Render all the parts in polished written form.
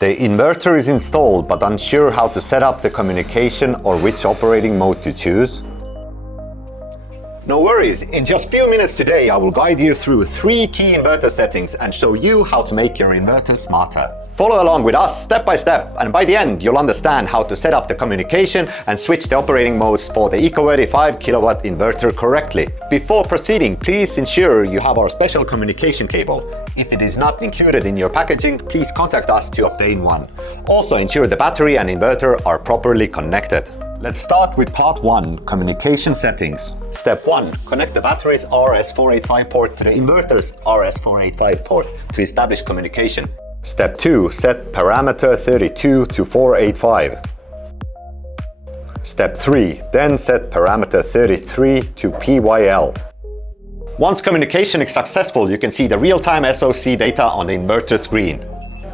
The inverter is installed but unsure how to set up the communication or which operating mode to choose? No worries, in just a few minutes today I will guide you through 3 key inverter settings and show you how to make your inverter smarter. Follow along with us step by step, and by the end you'll understand how to set up the communication and switch the operating modes for the EcoVerdi 5 kW inverter correctly. Before proceeding, please ensure you have our special communication cable. If it is not included in your packaging, please contact us to obtain one. Also ensure the battery and inverter are properly connected. Let's start with part 1, communication settings. Step 1. Connect the battery's RS485 port to the inverter's RS485 port to establish communication. Step 2. Set parameter 32 to 485. Step 3. Then set parameter 33 to PYL. Once communication is successful, you can see the real-time SoC data on the inverter screen.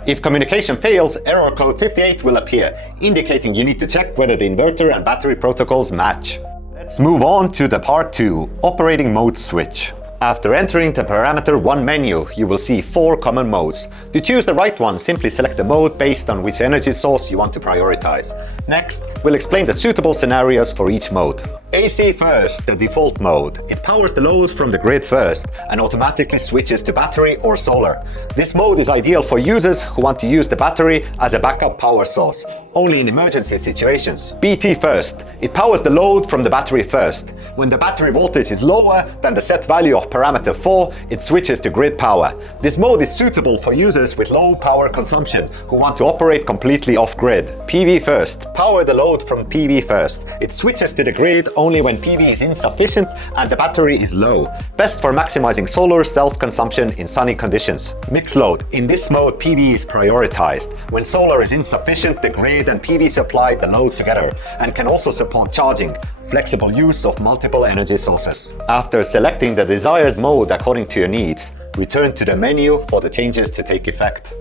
If communication fails, error code 58 will appear, indicating you need to check whether the inverter and battery protocols match. Let's move on to the part 2, operating mode switch. After entering the parameter 1 menu, you will see 4 common modes. To choose the right one, simply select the mode based on which energy source you want to prioritize. Next, we'll explain the suitable scenarios for each mode. AC first, the default mode. It powers the load from the grid first and automatically switches to battery or solar. This mode is ideal for users who want to use the battery as a backup power source, only in emergency situations. BT first. It powers the load from the battery first. When the battery voltage is lower than the set value of parameter 4, it switches to grid power. This mode is suitable for users with low power consumption who want to operate completely off-grid. PV first. Power the load from PV first. It switches to the grid only when PV is insufficient and the battery is low. Best for maximizing solar self-consumption in sunny conditions. Mixed load. In this mode, PV is prioritized. When solar is insufficient, the grid and PV supply the load together and can also support charging. Flexible use of multiple energy sources. After selecting the desired mode according to your needs, return to the menu for the changes to take effect.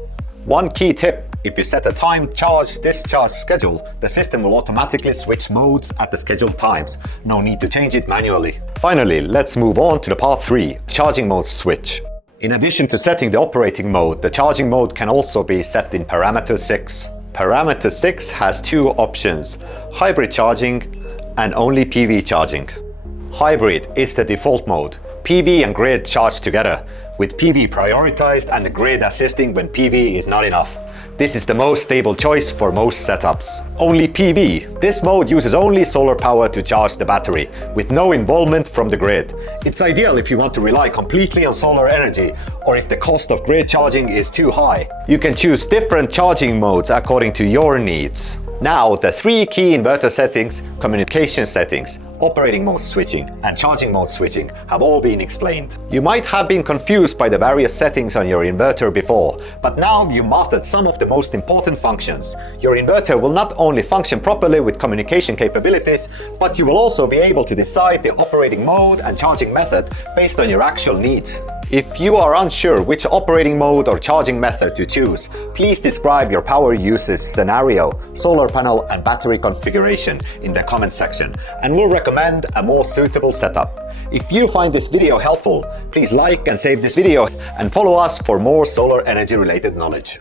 One key tip: if you set a time charge-discharge schedule, the system will automatically switch modes at the scheduled times. No need to change it manually. Finally, let's move on to the part 3, charging mode switch. In addition to setting the operating mode, the charging mode can also be set in parameter 6. Parameter 6 has 2 options: hybrid charging and only PV charging. Hybrid is the default mode. PV and grid charge together, with PV prioritized and the grid assisting when PV is not enough. This is the most stable choice for most setups. Only PV. This mode uses only solar power to charge the battery, with no involvement from the grid. It's ideal if you want to rely completely on solar energy, or if the cost of grid charging is too high. You can choose different charging modes according to your needs. Now, the 3 key inverter settings, communication settings, operating mode switching, and charging mode switching have all been explained. You might have been confused by the various settings on your inverter before, but now you've mastered some of the most important functions. Your inverter will not only function properly with communication capabilities, but you will also be able to decide the operating mode and charging method based on your actual needs. If you are unsure which operating mode or charging method to choose, please describe your power usage scenario, solar panel and battery configuration in the comment section, and we'll recommend a more suitable setup. If you find this video helpful, please like and save this video and follow us for more solar energy related knowledge.